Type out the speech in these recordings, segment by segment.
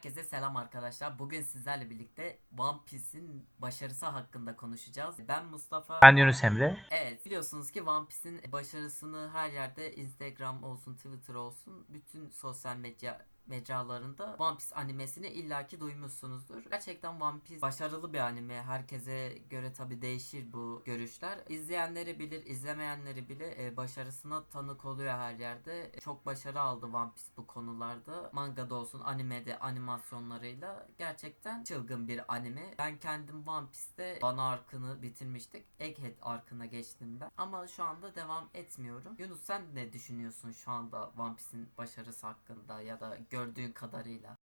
Herkese selam arkadaşlar. Bugün sizlerle birlikte One Piece'in başarısı hakkında konuşacağız. Ben Mustafa. Ben Yunus Emre. Evet biliyorsunuz ki One Piece'in başarısını her yerde Instagram olsun Twitter olsun bütün sosyal medya mecralarında One Piece animesini illaki duymuşsunuzdur. Gerçekten One Piece başarılı bir anime. Herkese göre tabi değişir bu görüşler. İzleyenleri bilir, izlemeyenleri bile e, başarısına tanık oluyor her yerde. E, Çok başarı aldı One Piece bu konularda. Mangada olsun, animede, animasyonlarıyla gerçekten çılgın bir anime. Ben kendim One Piece'te Bana arkını bitirmiştik. Egghead arkına geçtim ben. Ama şu anda devam etmiyorum. Yunus sen ne düşünüyorsun şu anda One Piece'in başarısı hakkında ya da gördüğün kadarıyla?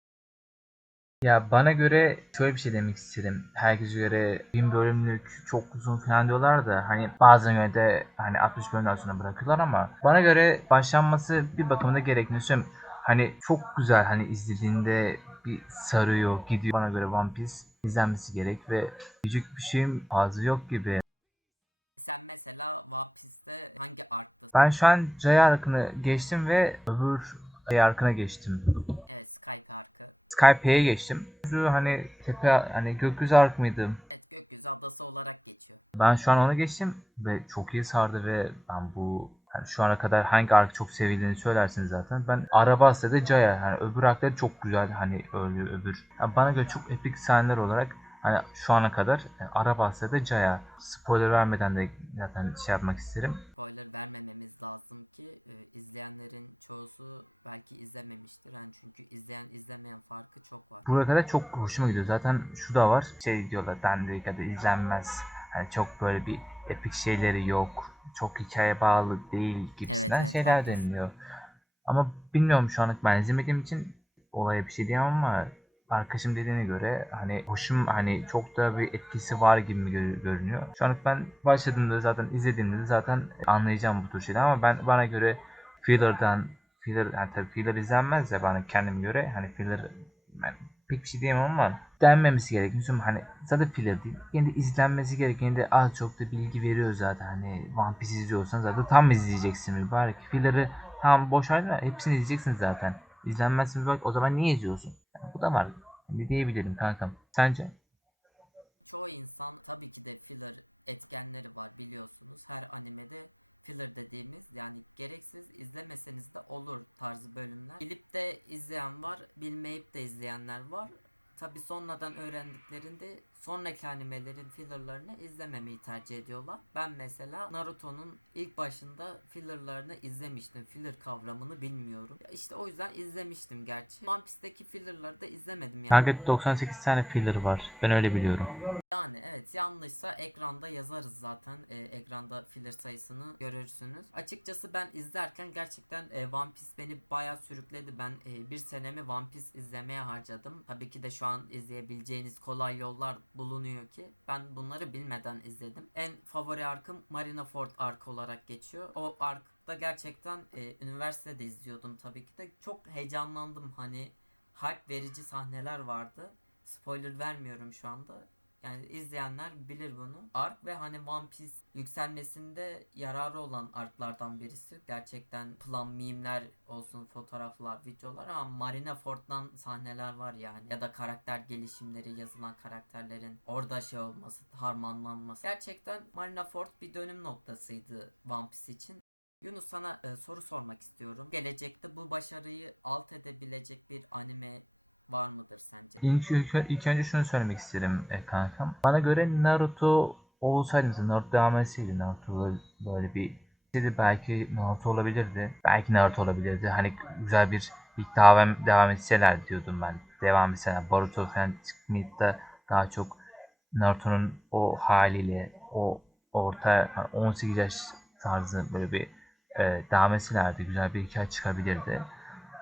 Ya bana göre şöyle bir şey demek isterim. Herkese göre 1000 bölümlük çok uzun falan diyorlar da hani bazen göre de hani 60 bölümden sonra bırakıyorlar ama bana göre başlanması bir bakımda söylüyorum. Hani çok güzel hani izlediğinde bir sarıyor gidiyor. Bana göre One Piece izlenmesi gerek ve küçük bir şeyim fazla yok gibi. Sen mesela One Piece'te hangi arktasın? Ben şu an Jay arkını geçtim ve öbür Jay arkına geçtim. Evet Skype arkı. Skype'ye geçtim. Şu hani tepe hani gökyüzü ark mıydı? Evet gökyüzü adası olarak geçiyor. Ben şu an onu geçtim ve çok iyi sardı ve ben bu yani şu ana kadar hangi ark çok sevildiğini söylersiniz zaten. Ben Arabasta da Jaya hani öbür arklar çok güzel hani öyle öbür. Yani bana göre çok epik sahneler olarak hani şu ana kadar yani Arabasta da Jaya. Spoiler vermeden de zaten şey yapmak isterim. Spoiler vermememiz lazım ki e, izleyenlerin çoğusu belki izlememiştir. Yani çünkü izleyen izlemeyen farkı çok var. Buraya kadar çok hoşuma gidiyor. Zaten şu da var. Şey diyorlar dandirik adı izlenmez. Hani çok böyle bir epik şeyleri yok. Çok hikaye bağlı değil gibisinden Evet, evet, şeyler haklısın. deniliyor. Ama bilmiyorum şu anlık ben izlemediğim için olaya bir şey diyemem ama arkadaşım dediğine göre hani hoşum hani çok da bir etkisi var gibi mi gö- görünüyor. Şu anlık ben başladığımda zaten izlediğimde de zaten anlayacağım bu tür şeyler ama ben bana göre filler'dan filler yani tabii filler izlenmez de bana kendim göre hani filler ben pek bir şey diyemem ama denmemesi gereken çünkü hani zaten filler değil. Yine de izlenmesi gereken de az çok da bilgi veriyor zaten hani One Piece izliyorsan zaten tam izleyeceksin mübarek. Filler'ı tam boş harcama hepsini izleyeceksin zaten. İzlenmezsin mübarek o zaman niye izliyorsun? Bu da var. Ne diyebilirim kankam. Sence? Çoğu insan tabii ki de filler etkenleri var biliyorsunuz. Her animede filler dediğimiz yani gereksiz izlemeseniz de olur tarzı bölümler. Bilip de izleyen var, bilmeyip de izleyenler var. Tabi sonradan öğrendiklerinde sonraki animelerin fillerlarını izlememeyi tercih ediyorlar. Ben mesela Naruto'nun ilk başında fillerlarını izlemiştim. Filler kavramını bilmiyorum. Ya İşte o yüzden izlemiştim gerçi. One Piece'teki fillerları da izlemedim yani. Kanka 98 tane filler var. Ben öyle biliyorum. Yani evet yanlışsa ekranda yazarız zaten. Ee, ekranda filler sayısını görürsünüz. Açıkçası ben izlerken gerçekten e, One Piece beni bayağı sürükledi. Ben e, bir senemi One Piece izlemeye harcadım. Tabii ki de şu an izleyebileceğiniz kolay yollar bulunuyor ki ben bunları bilmeden izledim. En favori arkım Marineford ark olarak geçiyor. O arkta gerçekten e, üniversitede izliyordum tabii ki de. Çok heyecanlandım hani hype verici sahneler vardı. Spoiler vermiyorum şu anda. Yani izleyenler bilir bunu. Ark ve hani One Piece yükselmesinde yararı olan arklardan birisi. Gerçekten plan, mimler olsun, fotoğraflar, videolar ama Marineford'dan sahneler var yani. Ya da karakter gelişimleri, yazılan karakterlerin orada şey olması, harmanlanması. Gerçekten Marineford bir dönüm noktasıydı One Piece için. Yunus sana e, soru sormak istiyorum. Gelecekte bu başarıyı alt edebilecek bir anime var mıdır sence? İlk, ilk, ilk önce şunu söylemek isterim e, kankam. Bana göre Naruto olsaydı mesela Naruto devam etseydi Naruto böyle bir şeydi belki Naruto olabilirdi. Belki Naruto olabilirdi. Hani güzel bir ilk devam, devam etseler diyordum ben. Devam etseler. Boruto falan çıkmayıp da daha çok Naruto'nun o haliyle o orta hani 18 yaş tarzı böyle bir e, devam etselerdi güzel bir hikaye çıkabilirdi.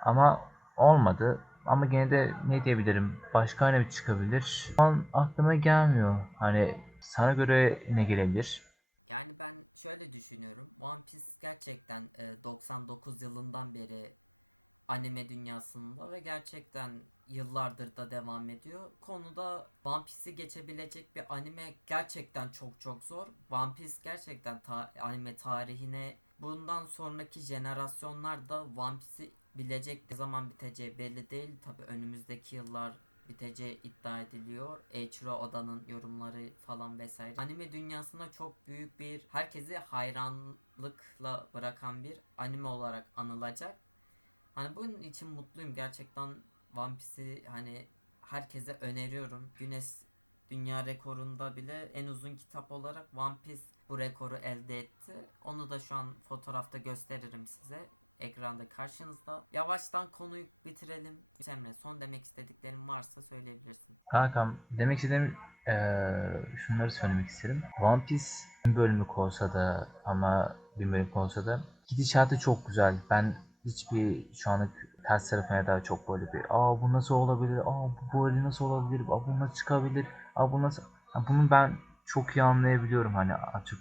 Ama olmadı. Ama gene de ne diyebilirim? Başka ne çıkabilir? Şu an aklıma gelmiyor. Hani sana göre ne gelebilir? Yani ben şöyle düşünüyorum. One Piece gerçekten e, 99 yılından beri anime dünyasında ve gerçekten yıllardır da devam ediyor. Konuda One Piece'i geçebilecek bir anime gerçekten çok çok zor. One Piece gerçekten ta- anime tarihine bundan sonraki jenerasyonlar da One Piece'i bilecek ne zaman biteceği belli değil. Tabi önümüzdeki yıllar biteceği iddia ediliyor. Eiichiro Oda'nın yorumları falan vesaire. Anime dünyasında çok büyük bir herkesi hayranlıkla bırakan bir anime olarak anılacak. Hani bunun için mutluyum. Gerçekten One Piece'i hani herkese öneriyorum. Güneş dünya rekorunda bile en uzun kitap olarak One Piece bu rekoru elde etti. Onu da şu an fotoğrafta gösteririm size. Ekranda karşınızda. Yavaştan konuyu bitirelim. Emre son demek istediklerin varsa söyleyebilirsin. Kankam demek istediğim eee, şunları söylemek isterim. One Piece bir bölümlük olsa da ama bir bölümlük olsa da gidişatı çok güzel. Ben hiçbir şu anlık ters tarafına daha çok böyle bir aa bu nasıl olabilir, aa bu böyle nasıl olabilir, aa bu nasıl çıkabilir, aa bu nasıl... Ha, bunu ben çok iyi anlayabiliyorum hani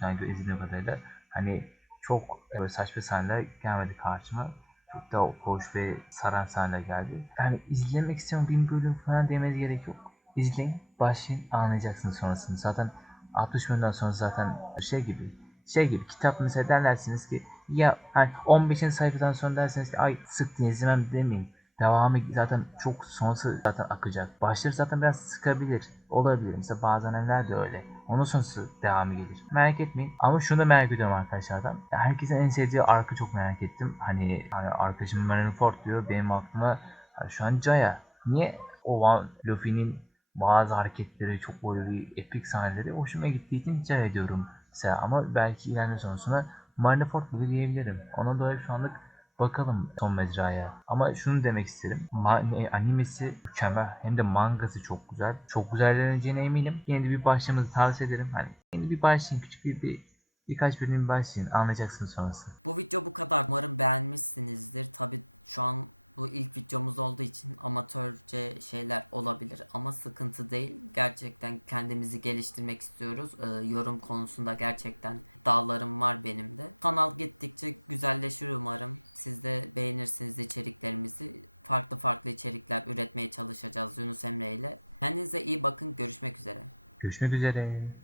yani izlediğim kadarıyla. Hani çok böyle saçma sahneler gelmedi karşıma. Çok da hoş ve saran sahneler geldi. Yani izlemek istiyorum bin bölüm falan demenize gerek yok. İzleyin, başlayın, anlayacaksınız sonrasını. Zaten 60 bölümden sonra zaten şey gibi, şey gibi kitap mesela derlersiniz ki ya hani 15. sayfadan sonra dersiniz ki ay sıktı izlemem demeyin. Devamı zaten çok sonrası zaten akacak. Başları zaten biraz sıkabilir. Olabilir. Mesela bazen evler de öyle. Ondan sonrası devamı gelir. Merak etmeyin. Ama şunu da merak ediyorum arkadaşlardan. Herkesin en sevdiği arka çok merak ettim. Hani, hani arkadaşım Marineford diyor. Benim aklıma ha, şu an Jaya. Niye o Luffy'nin bazı hareketleri çok böyle bir epik sahneleri hoşuma gittiği için Jaya diyorum. Mesela ama belki ileride sonrasında Marineford bile diyebilirim. Ona dolayı şu anlık bakalım son mecraya. Ama şunu demek isterim. Ma- animesi mükemmel. Hem de mangası çok güzel. Çok güzel eğleneceğine eminim. Yine de bir başlamanızı tavsiye ederim. Hani yine bir başlayın. Küçük bir, bir birkaç bölüm başlayın. Anlayacaksınız sonrası. Bu video bu kadar. Umarım beğenmişsinizdir. Tabi şu an bu ilk videomuz olduğu için amatörce şeyler olabilir ama sıkıntı değil. Gerçekten kendimizi geliştirmek istiyoruz. Ee, yorum konusunda gerçekten dağlarım var benim de. Kanal gittikçe güzelleşir umarım. Siz de beğenirsiniz içeriklerimizi. Farklı farklı içerikler üretmeye çalışacağız Yunus Emre ile. Kendinize iyi bakın. Görüşmek üzere. Görüşmek üzere.